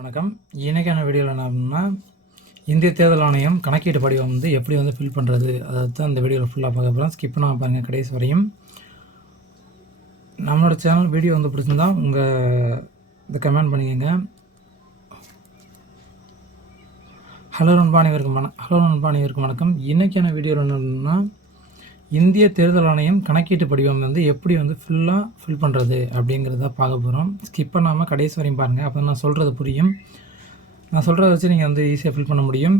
வணக்கம். இன்றைக்கான வீடியோவில் என்ன அப்படின்னா இந்திய தேர்தல் ஆணையம் கணக்கீட்டு படிவம் வந்து எப்படி வந்து ஃபில் பண்ணுறது அதை தான் இந்த வீடியோவில் ஃபுல்லாக பார்க்க போகிறோம் ஸ்கிப் பண்ணாமல் பாருங்கள் கடைசி வரையும். நம்மளோட சேனல் வீடியோ வந்து பிடிச்சிருந்தா உங்கள் இதை கமெண்ட் பண்ணிக்கோங்க. ஹலோ நண்பானிவருக்கு வணக்கம் ஹலோ நண்பானிவருக்கு வணக்கம். இன்றைக்கான வீடியோவில் என்னன்னா இந்திய தேர்தல் ஆணையம் கணக்கீட்டு படிவம் வந்து எப்படி வந்து ஃபுல்லாக ஃபில் பண்ணுறது அப்படிங்கிறத பார்க்க போகிறோம் ஸ்கிப் பண்ணாமல் கடைசி வரையும் பாருங்கள் அப்போ நான் சொல்கிறது புரியும். நான் சொல்கிறத வச்சு நீங்கள் வந்து ஈஸியாக ஃபில் பண்ண முடியும்.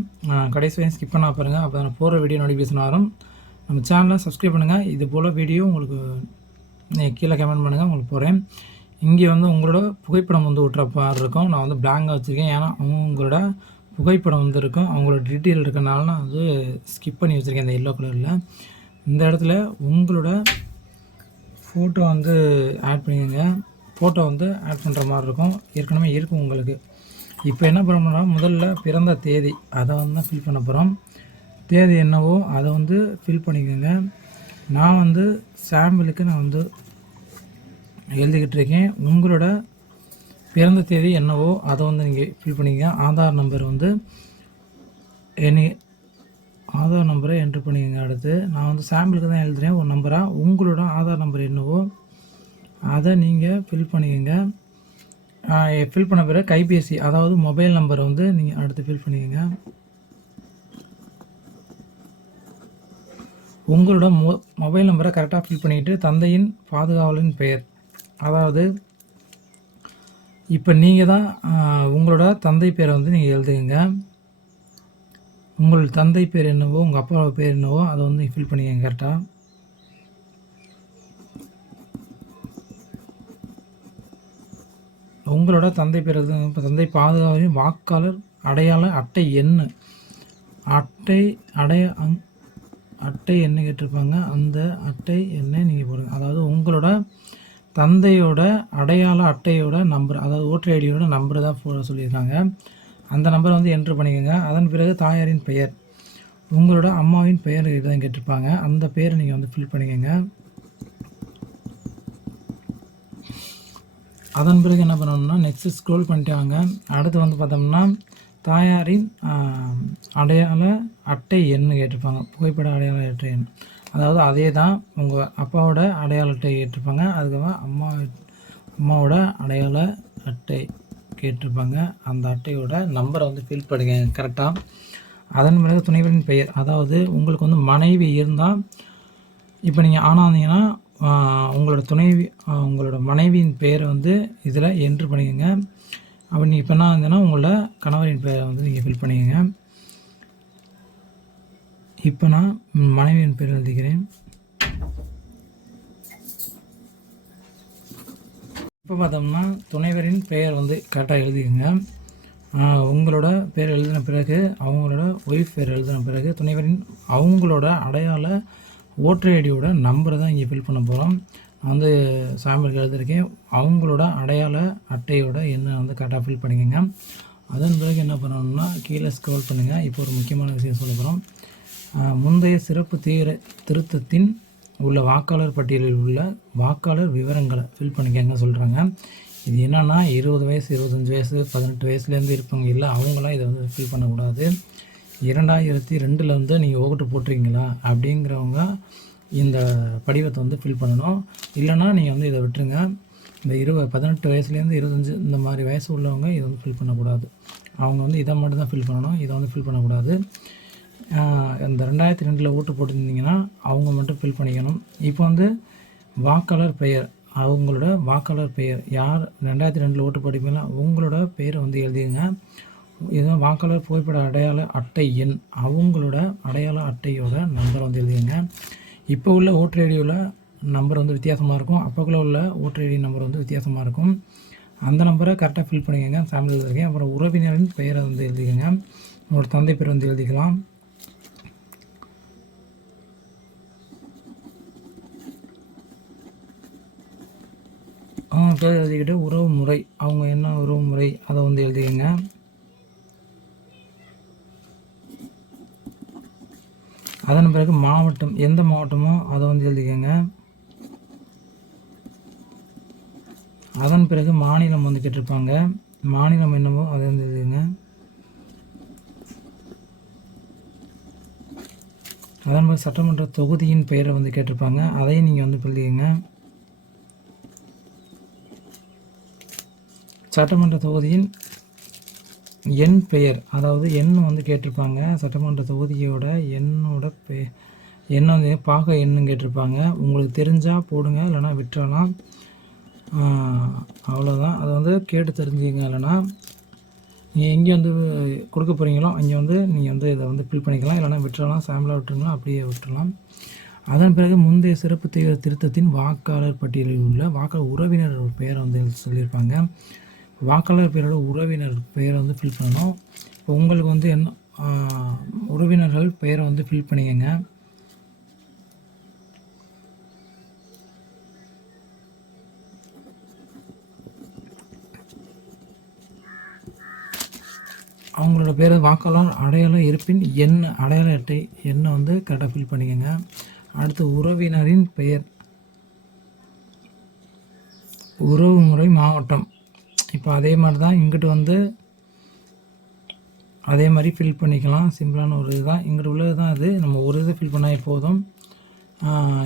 கடைசி வரையும் ஸ்கிப் பண்ணால் பாருங்கள் அப்போ நான் போகிற வீடியோ நோட்டிஃபிகேஷன் வரும் நம்ம சேனலை சப்ஸ்கிரைப் பண்ணுங்கள் இது போல் வீடியோ உங்களுக்கு நீங்கள் கீழே கமெண்ட் பண்ணுங்கள் உங்களுக்கு போகிறேன் இங்கே வந்து உங்களோட புகைப்படம் வந்து விட்டுற மாதிரி இருக்கும். நான் வந்து பிளாங்காக வச்சுருக்கேன். ஏன்னா உங்களோட புகைப்படம் வந்து இருக்கும். அவங்களோட டீட்டெயில் இருக்கனால நான் வந்து ஸ்கிப் பண்ணி வச்சுருக்கேன் இந்த எல்லோ கலரில் இந்த இடத்துல உங்களோட ஃபோட்டோ வந்து ஆட் பண்ணிக்கோங்க. ஃபோட்டோ வந்து ஆட் பண்ணுற மாதிரி இருக்கும். ஏற்கனவே இருக்கும் உங்களுக்கு. இப்போ என்ன பண்ண முதல்ல பிறந்த தேதி அதை வந்து தான் ஃபில் பண்ண போகிறோம் தேதி என்னவோ அதை வந்து ஃபில் பண்ணிக்கோங்க. நான் வந்து சாம்பிளுக்கு நான் வந்து எழுதிக்கிட்டு இருக்கேன். உங்களோட பிறந்த தேதி என்னவோ அதை வந்து நீங்கள் ஃபில் பண்ணிக்கங்க. ஆதார் நம்பர் வந்து எனி ஆதார் நம்பரை என்ட்ரு பண்ணிக்கோங்க அடுத்து. நான் வந்து சாம்பிளுக்கு தான் எழுதுகிறேன் ஒரு நம்பராக உங்களோட ஆதார் நம்பர் என்னவோ அதை நீங்கள் ஃபில் பண்ணிக்கோங்க. ஃபில் பண்ண பிறகு கைபேசி அதாவது மொபைல் நம்பரை வந்து நீங்கள் அடுத்து ஃபில் பண்ணிக்கோங்க. உங்களோட மொ மொபைல் நம்பரை கரெக்டாக ஃபில் பண்ணிக்கிட்டு தந்தையின் பாதுகாவலின் பெயர். அதாவது இப்போ நீங்கள் தான் உங்களோட தந்தை பேரை வந்து நீங்கள் எழுதுங்க. உங்கள் தந்தை பேர் என்னவோ உங்கள் அப்பா பேர் என்னவோ அதை வந்து ஃபில் பண்ணிக்கங்க கரெக்டாக உங்களோட தந்தை பேர் இப்போ தந்தை பாதுகாவலின் வாக்காளர் அடையாள அட்டை எண். அட்டை அடைய அங் அட்டை என்ன கேட்டிருப்பாங்க. அந்த அட்டை எண்ணை நீங்கள் போடுங்க. அதாவது உங்களோட தந்தையோட அடையாள அட்டையோட நம்பர் அதாவது ஓட்டர் ஐடியோட நம்பர் தான் போட சொல்லியிருக்காங்க. அந்த நம்பரை வந்து என்ட்ரு பண்ணிக்கோங்க. அதன் பிறகு தாயாரின் பெயர். உங்களோட அம்மாவின் பெயர் இதான் கேட்டிருப்பாங்க. அந்த பெயரை நீங்கள் வந்து ஃபில் பண்ணிக்கோங்க. அதன் பிறகு என்ன பண்ணணும்னா நெக்ஸ்ட் ஸ்க்ரோல் பண்ணிட்டு வாங்க. அடுத்து வந்து பார்த்தோம்னா தாயாரின் அடையாள அட்டை எண்ணு கேட்டிருப்பாங்க. புகைப்பட அடையாள அட்டை எண். அதாவது அதே தான் உங்கள் அப்பாவோட அடையாள அட்டை கேட்டிருப்பாங்க. அதுக்கப்புறம் அம்மா அம்மாவோட அடையாள அட்டை. கேட்டிருப்பாங்க. அந்த அட்டையோட நம்பரை வந்து ஃபில் பண்ணுங்க கரெக்டாக அதன் பிறகு துணைவரின் பெயர். அதாவது உங்களுக்கு வந்து மனைவி இருந்தால் இப்போ நீங்கள் ஆணாக இருந்தீங்கன்னா உங்களோட துணைவி உங்களோட மனைவியின் பெயரை வந்து இதில் என்ட்ரு பண்ணிக்கோங்க. அப்படி நீங்கள் இப்போ என்ன இருந்தீங்கன்னா உங்களோட கணவரின் பெயரை வந்து நீங்கள் ஃபில் பண்ணிக்கோங்க. இப்போ நான் மனைவியின் பேர் எழுதிக்கிறேன். இப்போ பார்த்தோம்னா துணைவரின் பெயர் வந்து கரெக்டாக எழுதிக்கோங்க. உங்களோட பேர் எழுதின பிறகு அவங்களோட ஒய்ஃப் பேர் எழுதின பிறகு துணைவரின் அவங்களோட அடையாள ஓட்டர் ஐடியோட நம்பரை தான் இங்கே ஃபில் பண்ண போகிறோம் வந்து சாம்பிளுக்கு எழுதியிருக்கேன். அவங்களோட அடையாள அட்டையோட என்ன வந்து கரெக்டாக ஃபில் பண்ணிக்கோங்க. அதன் பிறகு என்ன பண்ணணும்னா கீழே ஸ்க்ரோல் பண்ணுங்கள் இப்போ ஒரு முக்கியமான விஷயம் சொல்ல போகிறோம் முந்தைய சிறப்பு தீர திருத்தத்தின் உள்ள வாக்காளர் பட்டியலில் உள்ள வாக்காளர் விவரங்களை ஃபில் பண்ணிக்கங்க சொல்கிறாங்க இது என்னன்னா இருபது வயசு இருபத்தஞ்சி வயசு பதினெட்டு வயசுலேருந்து இருப்பவங்க இல்லை அவங்களாம் இதை வந்து ஃபில் பண்ணக்கூடாது. இரண்டாயிரத்தி ரெண்டில் வந்து நீங்கள் ஓட்டு போட்டிருக்கீங்களா அப்படிங்கிறவங்க இந்த படிவத்தை வந்து ஃபில் பண்ணணும். இல்லைன்னா நீங்கள் வந்து இதை விட்டுருங்க. இந்த இருபது பதினெட்டு வயசுலேருந்து இருபத்தஞ்சி இந்த மாதிரி வயசு உள்ளவங்க இதை வந்து ஃபில் பண்ணக்கூடாது. அவங்க வந்து இதை மட்டும் தான் ஃபில் பண்ணணும். இதை வந்து ஃபில் பண்ணக்கூடாது. இந்த ரெண்டாயிரத்தி ரெண்டில் ஓட்டு போட்டிருந்தீங்கன்னா அவங்க மட்டும் ஃபில் பண்ணிக்கணும். இப்போ வந்து வாக்காளர் பெயர் அவங்களோட வாக்காளர் பெயர். யார் ரெண்டாயிரத்தி ரெண்டில் ஓட்டு போட்டிருப்பீங்களா உங்களோட பெயரை வந்து எழுதிங்க இதுதான் வாக்காளர் புகைப்பட அடையாள அட்டை எண் அவங்களோட அடையாள அட்டையோட நம்பர் வந்து எழுதிங்க இப்போ உள்ள ஓட்டர் ஐடியோவில் நம்பர் வந்து வித்தியாசமாக இருக்கும். அப்போக்குள்ள உள்ள ஓட்டர் ஐடி நம்பர் வந்து வித்தியாசமாக இருக்கும். அந்த நம்பரை கரெக்டாக ஃபில் பண்ணிக்கோங்க. சாம்பிள் எழுதிருக்கேன் அப்புறம் உறவினரின் பெயரை வந்து எழுதிக்கோங்க. உங்களோட தந்தை பேர் வந்து எழுதிக்கலாம். அவங்க எழுதிக்கிட்டு உறவு முறை. அவங்க என்ன உறவு முறை? அதை வந்து எழுதிக்கங்க. அதன் பிறகு மாவட்டம் எந்த மாவட்டமோ அதை வந்து எழுதிக்கங்க. அதன் பிறகு மாநிலம் வந்து கேட்டிருப்பாங்க. மாநிலம் என்னவோ அதை வந்து எழுதுங்க அதன் பிறகு சட்டமன்ற தொகுதியின் பெயரை வந்து கேட்டிருப்பாங்க. அதையும் நீங்கள் வந்து எழுதிக்கங்க. சட்டமன்ற தொகுதியின் எண் பெயர் அதாவது எண் வந்து கேட்டிருப்பாங்க. சட்டமன்ற தொகுதியோட எண்ணோட பெ எண்ணை வந்து பாக எண்ணுன்னு கேட்டிருப்பாங்க. உங்களுக்கு தெரிஞ்சால் போடுங்க இல்லைனா விட்டுறலாம். அவ்வளோதான் அதை வந்து கேட்டு தெரிஞ்சுங்க இல்லைனா நீங்கள் எங்கே வந்து கொடுக்க போகிறீங்களோ அங்கே வந்து நீங்கள் வந்து இதை வந்து ஃபில் பண்ணிக்கலாம். இல்லைனா விட்டுறலாம். சாம்பிளாக விட்டுருங்களா அப்படியே விட்டுறலாம். அதன் பிறகு முந்தைய சிறப்பு தீவிர திருத்தத்தின் வாக்காளர் பட்டியலில் உள்ள வாக்காளர் உறவினர் பெயரை வந்து சொல்லியிருப்பாங்க. வாக்காளர் பெயரோட உறவினர் பெயரை வந்து ஃபில் பண்ணணும். இப்போ உங்களுக்கு வந்து என்ன உறவினர்கள் பெயரை வந்து ஃபில் பண்ணிக்கங்க. அவங்களோட பேர் வாக்காளர் அடையாளம் இருப்பின் எண் அடையாள அட்டை எண்ணை வந்து கரெக்டாக ஃபில் பண்ணிக்கோங்க. அடுத்து உறவினரின் பெயர். உறவுமுறை மாவட்டம். இப்போ அதே மாதிரி தான் இங்கிட்டு வந்து அதே மாதிரி ஃபில் பண்ணிக்கலாம். சிம்பிளான ஒரு இதுதான். இங்கிட்டு உள்ளது தான் அது நம்ம ஒரு இது ஃபில் பண்ணால் போதும்.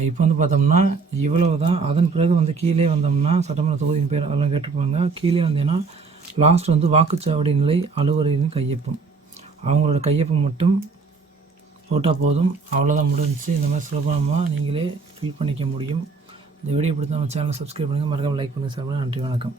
இப்போ வந்து பார்த்தோம்னா இவ்வளவு தான் அதன் பிறகு வந்து கீழே வந்தோம்னா சட்டமன்ற தொகுதியின் பேர் அதெல்லாம் கேட்டிருப்பாங்க. கீழே வந்தேன்னா லாஸ்ட் வந்து வாக்குச்சாவடி நிலை அலுவலரின் கையொப்பம். அவங்களோட கையொப்பம் மட்டும் போட்டால் போதும். அவ்வளோதான் முடிஞ்சுச்சு. இந்த மாதிரி சுலபமாக நீங்களே ஃபில் பண்ணிக்க முடியும். இந்த வீடியோ பிடிச்ச நம்ம சேனலை சப்ஸ்கிரைப் பண்ணுங்கள் மறக்காமல் லைக் பண்ணுங்கள் சார் நன்றி வணக்கம்.